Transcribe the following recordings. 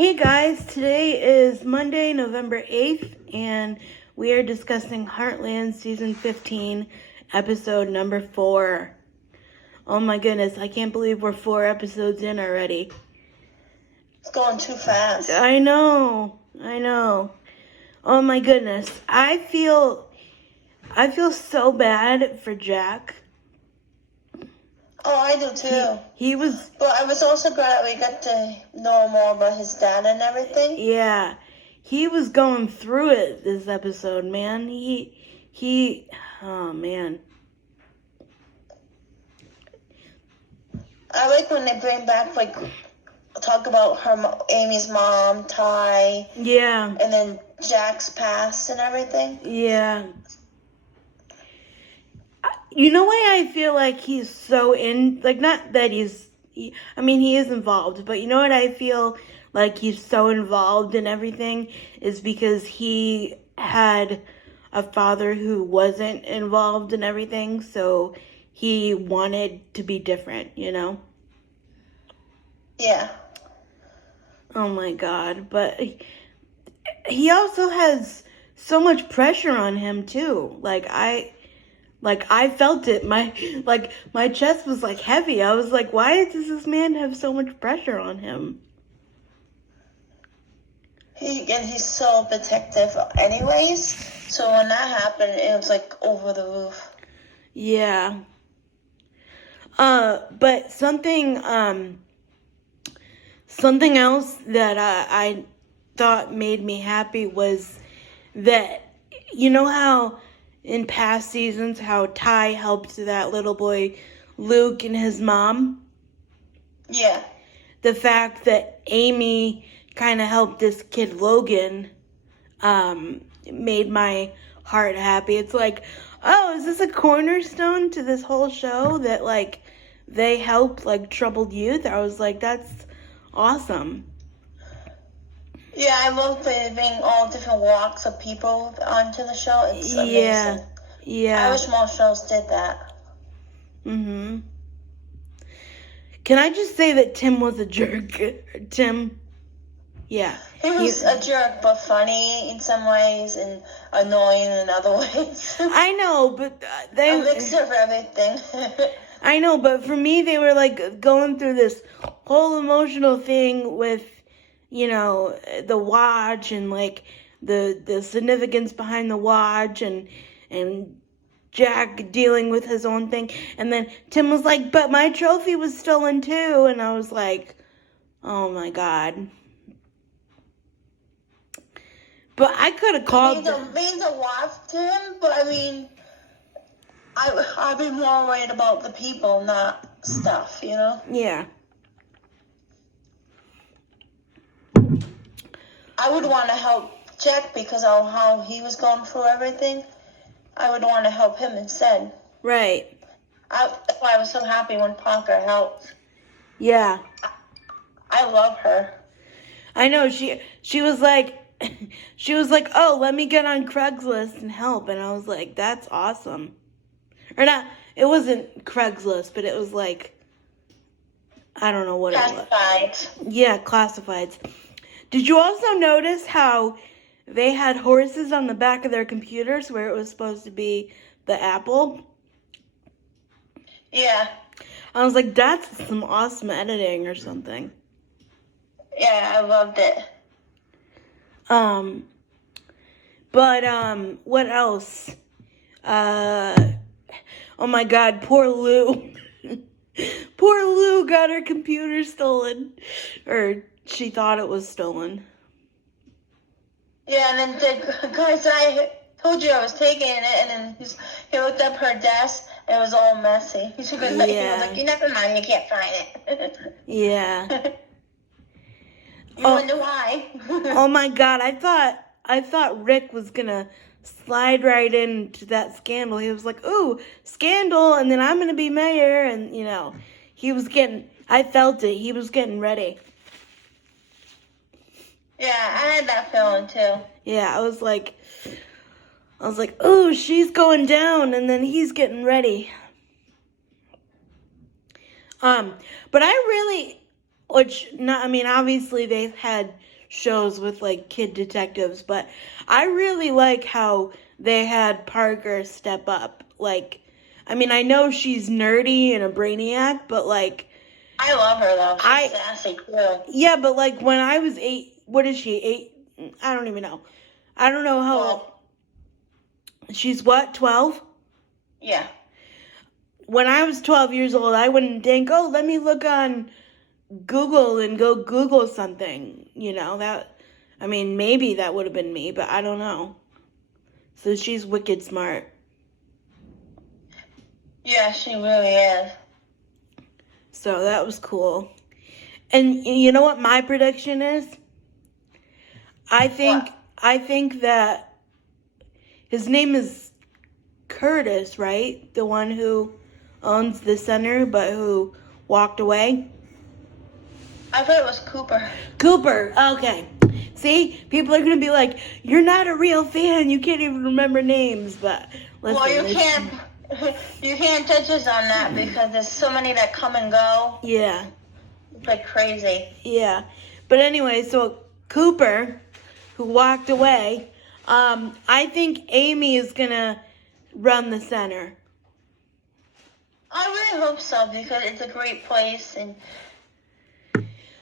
Hey guys, today is Monday, November 8th, and we are discussing Heartland Season 15, Episode number 4. Oh my goodness, I can't believe we're 4 episodes in already. It's going too fast. I know. Oh my goodness. I feel so bad for Jack. Oh, I do too. He was... But I was also glad that we got to know more about his dad and everything. Yeah. He was going through it this episode, man. Oh man. I like when they bring back, talk about Amy's mom, Ty. Yeah. And then Jack's past and everything. Yeah. You know why I feel like he's so not that he is involved, but you know what I feel like he's so involved in everything is because he had a father who wasn't involved in everything, so he wanted to be different, you know? Yeah. Oh my God, but he also has so much pressure on him too. I felt it. My chest was heavy. I was like, why does this man have so much pressure on him? He's so protective anyways. So when that happened, it was over the roof. Yeah. But something else that I thought made me happy was that, you know how in past seasons, how Ty helped that little boy Luke and his mom? Yeah. The fact that Amy kind of helped this kid Logan made my heart happy. It's like, oh, is this a cornerstone to this whole show that they help troubled youth? I was like, that's awesome. Yeah, I love bringing all different walks of people onto the show. It's amazing. Yeah. I wish more shows did that. Mm-hmm. Can I just say that Tim was a jerk? Tim, yeah. He was a jerk, but funny in some ways and annoying in other ways. I know, but a mix of everything. I know, but for me, they were going through this whole emotional thing with, the watch and the significance behind the watch and Jack dealing with his own thing. And then Tim was like, but my trophy was stolen too. And I was like, oh my God. But I could have called... It means a lot to him, but I'd be more worried about the people, not stuff, Yeah. I would want to help Jack because of how he was going through everything. I would want to help him instead. Right. That's why I was so happy when Parker helped. Yeah. I love her. I know. She was like, oh, let me get on Craigslist and help. And I was like, that's awesome. Or not, it wasn't Craigslist, but it was I don't know what it was. Classifieds. Yeah, classifieds. Did you also notice how they had horses on the back of their computers where it was supposed to be the apple? Yeah. I was like, that's some awesome editing or something. Yeah, I loved it. But what else? Oh my God, poor Lou. Poor Lou got her computer stolen. Or she thought it was stolen. Yeah, and then the guy said, I told you I was taking it, and then he looked up her desk, and it was all messy. He was like, never mind, you can't find it. Yeah. You wonder why. Oh my God, I thought Rick was gonna slide right into that scandal. He was like, ooh, scandal, and then I'm gonna be mayor, and I felt it, he was getting ready. Yeah, I had that feeling too. Yeah, I was like, ooh, she's going down, and then he's getting ready. But I really which, not, I mean, obviously they've had shows with, like, kid detectives, but I really like how they had Parker step up. Like, I mean, I know she's nerdy and a brainiac, but, like... I love her, though. She's sassy, too. Yeah, but, like, when I was 8... What is she? 8? I don't even know. I don't know how... 12. She's what? 12? Yeah. When I was 12 years old, I wouldn't think, oh, let me look on Google and go Google something. You know, that... I mean, maybe that would have been me, but I don't know. So she's wicked smart. Yeah, she really is. So that was cool. And you know what my prediction is? I think that his name is Curtis, right? The one who owns the center, but who walked away. I thought it was Cooper. Cooper. Okay. See, people are gonna be like, "You're not a real fan. You can't even remember names." But listen, well, you can't judge us on that because there's so many that come and go. Yeah. It's like crazy. Yeah. But anyway, so Cooper, who walked away, I think Amy is gonna run the center. I really hope so because it's a great place and.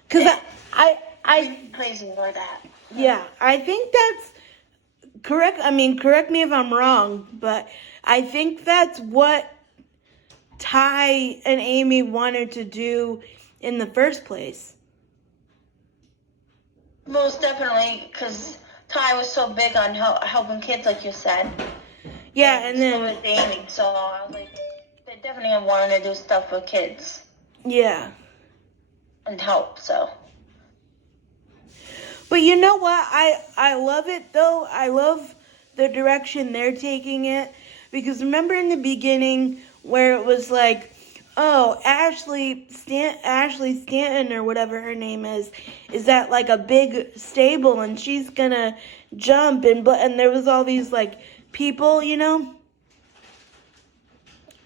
Because I crazy for that. Yeah, I think that's correct. I mean, correct me if I'm wrong, but I think that's what Ty and Amy wanted to do in the first place. Most definitely, because Ty was so big on helping kids, like you said. Yeah, and then... So was Amy, so I was like, they definitely wanted to do stuff with kids. Yeah. And help, so... But you know what? I love it, though. I love the direction they're taking it. Because remember in the beginning where it was like, oh, Ashley Stanton or whatever her name is at like a big stable and she's gonna jump and there was all these like people, you know?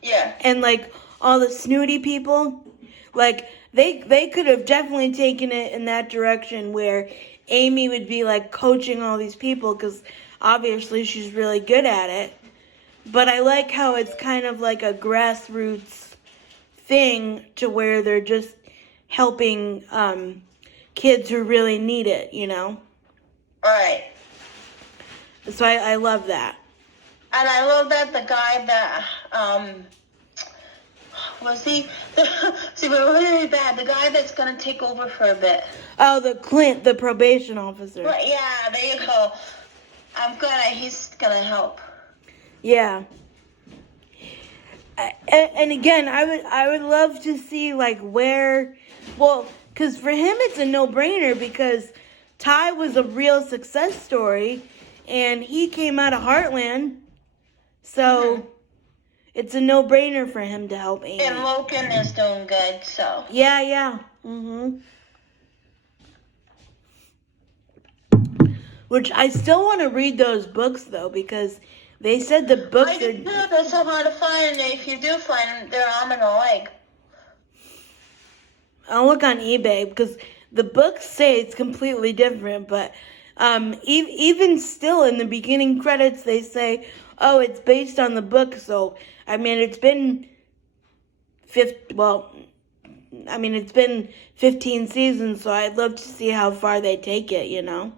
Yeah. And like all the snooty people. Like they could have definitely taken it in that direction where Amy would be like coaching all these people because obviously she's really good at it. But I like how it's kind of like a grassroots thing to where they're just helping kids who really need it, you know? Right. So I love that. And I love that the guy that, was he? See, but really bad. The guy that's going to take over for a bit. Oh, the probation officer. Right, yeah, there you go. I'm glad he's going to help. Yeah. And again, I would love to see like where, well, because for him it's a no-brainer because Ty was a real success story and he came out of Heartland, so it's a no-brainer for him to help Amy. And Logan is doing good, so. Yeah. Mm-hmm. Which I still want to read those books though because they said the books I do too. They're so hard to find, and if you do find them, they're arm and a leg. I'll look on eBay because the books say it's completely different, but even still in the beginning credits they say, oh, it's based on the book. So I mean, it's been 15 seasons, so I'd love to see how far they take it, you know?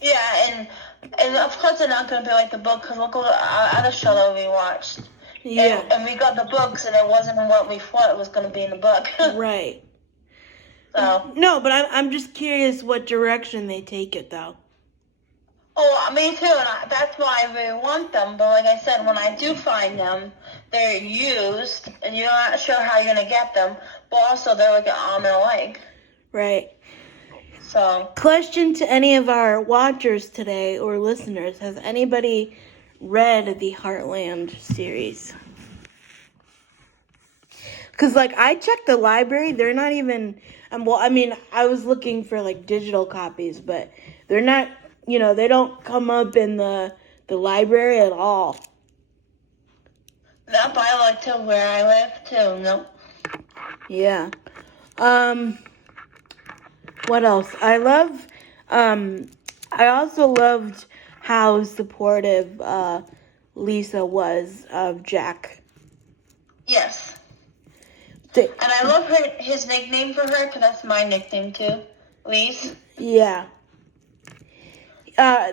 Yeah, and of course they're not going to be like the book, because look at our other show that we watched. Yeah. And we got the books, and it wasn't what we thought it was going to be in the book. Right. So. No, but I'm just curious what direction they take it, though. Oh, me too, and that's why I really want them. But like I said, when I do find them, they're used, and you're not sure how you're going to get them. But also, they're like an arm and a leg. Right. So. Question to any of our watchers today or listeners: has anybody read the Heartland series? Because, like, I checked the library. They're not even... I was looking for, like, digital copies, but they're not... You know, they don't come up in the library at all. Not by, like, to where I live, too. Nope. Yeah. What else? I also loved how supportive Lisa was of Jack. Yes. They, And I love his nickname for her, because that's my nickname too. Lise. yeah.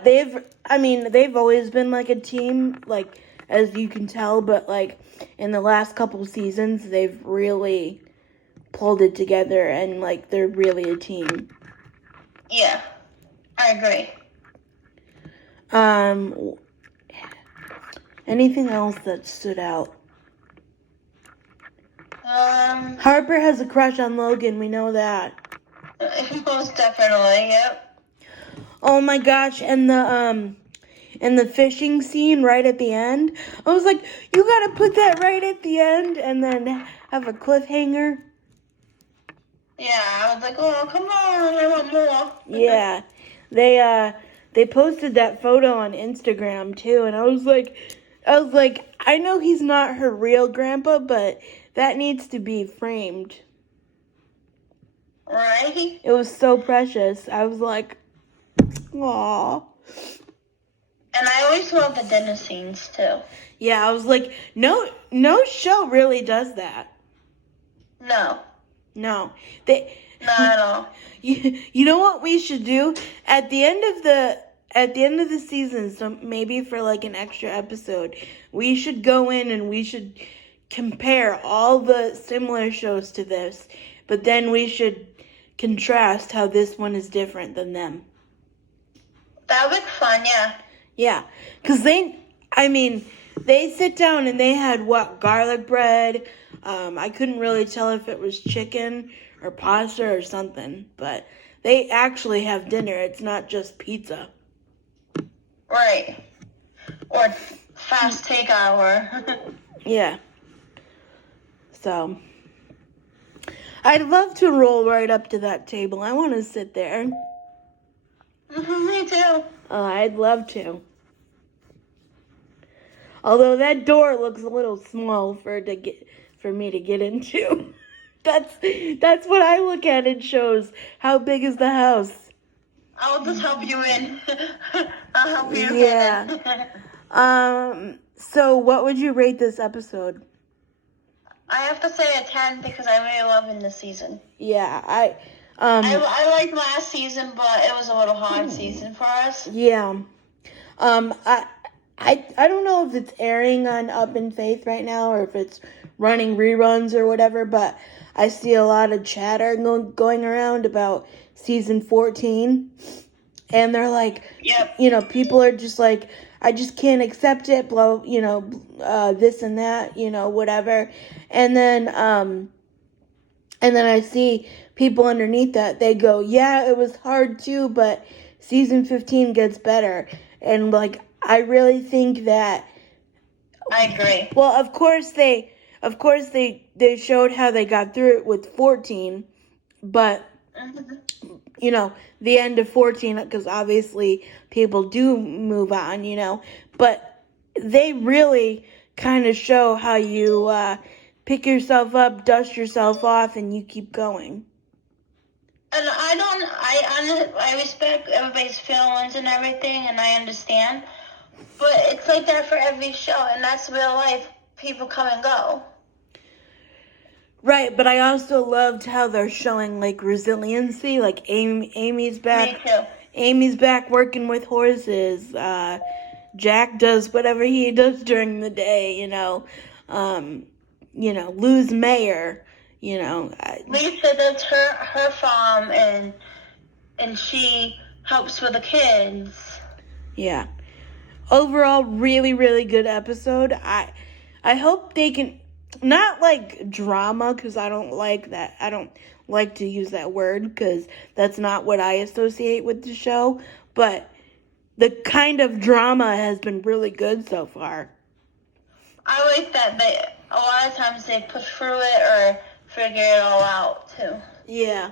They've always been like a team, like, as you can tell, but like in the last couple seasons, they've really pulled it together and like they're really a team. Yeah, I agree. Anything else that stood out? Harper has a crush on Logan, we know that. Most definitely, yep. Oh my gosh, and the fishing scene right at the end. I was like, you gotta put that right at the end and then have a cliffhanger. Yeah, I was like, oh, come on, I want more. Yeah. They posted that photo on Instagram too, and I was like, I know he's not her real grandpa, but that needs to be framed. Right? It was so precious. I was like, aw. And I always love the dinner scenes too. Yeah, I was like, no show really does that. No. No. Not at all. You know what we should do? At the end of the season, so maybe for like an extra episode, we should go in and we should compare all the similar shows to this, but then we should contrast how this one is different than them. That would be fun, yeah. Yeah, because they sit down and they had garlic bread. I couldn't really tell if it was chicken or pasta or something, but they actually have dinner. It's not just pizza. Right. Or fast takeout. Yeah. So, I'd love to roll right up to that table. I want to sit there. Me too. I'd love to. Although that door looks a little small for me to get into. That's what I look at in shows. How big is the house? I'll just help you in. I'll help you in. So what would you rate this episode? I have to say a 10 because I'm really loving this season. Yeah, I liked last season, but it was a little hard season for us. Yeah. I don't know if it's airing on Up in Faith right now or if it's running reruns or whatever, but I see a lot of chatter going around about season 14. And they're like, yep. People are just like, I just can't accept it, blah, this and that, whatever. And then I see people underneath that, they go, yeah, it was hard too, but season 15 gets better. And like, I really think that. I agree. Well, of course they showed how they got through it with 14, but the end of 14, because obviously people do move on, but they really kind of show how you pick yourself up, dust yourself off, and you keep going. And I respect everybody's feelings and everything, and I understand. But it's like that for every show, and that's real life. People come and go. Right, but I also loved how they're showing like resiliency. Like Amy's back. Me too. Amy's back working with horses. Jack does whatever he does during the day. Lou's mayor. Lisa does her farm, and she helps with the kids. Yeah. Overall, really, really good episode. I hope they can, not like drama, because I don't like that. I don't like to use that word, because that's not what I associate with the show. But the kind of drama has been really good so far. I like that a lot of times they push through it or figure it all out, too. Yeah.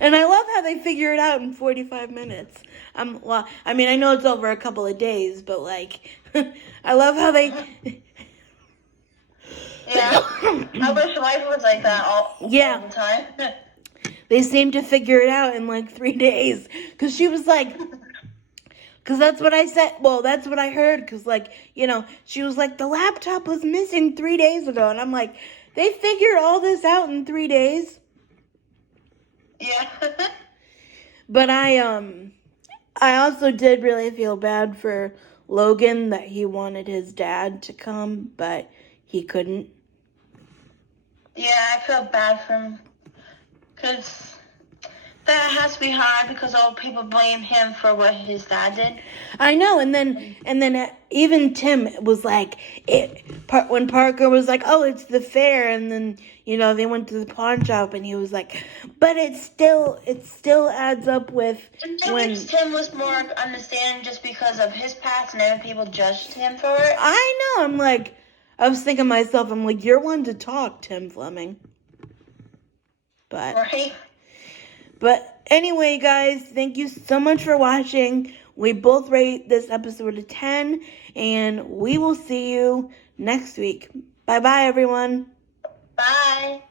And I love how they figure it out in 45 minutes. I know it's over a couple of days, but like, I love how they... Yeah. I wish life was like that all the time. they seemed to figure it out in like 3 days. Because she was like, because that's what I said. Well, that's what I heard. Because, like, she was like, the laptop was missing 3 days ago. And I'm like, they figured all this out in 3 days. Yeah. But I also did really feel bad for Logan that he wanted his dad to come, but he couldn't. Yeah, I feel bad for him. Because that has to be hard because all people blame him for what his dad did. I know, and then even Tim was like, when Parker was like, oh, it's the fair, and then they went to the pawn shop, and he was like, but it still adds up with And maybe Tim was more understanding just because of his past, and other people judged him for it. I know. I was thinking to myself, I'm like, you're one to talk, Tim Fleming. Right. But anyway, guys, thank you so much for watching. We both rate this episode a 10, and we will see you next week. Bye-bye, everyone. Bye.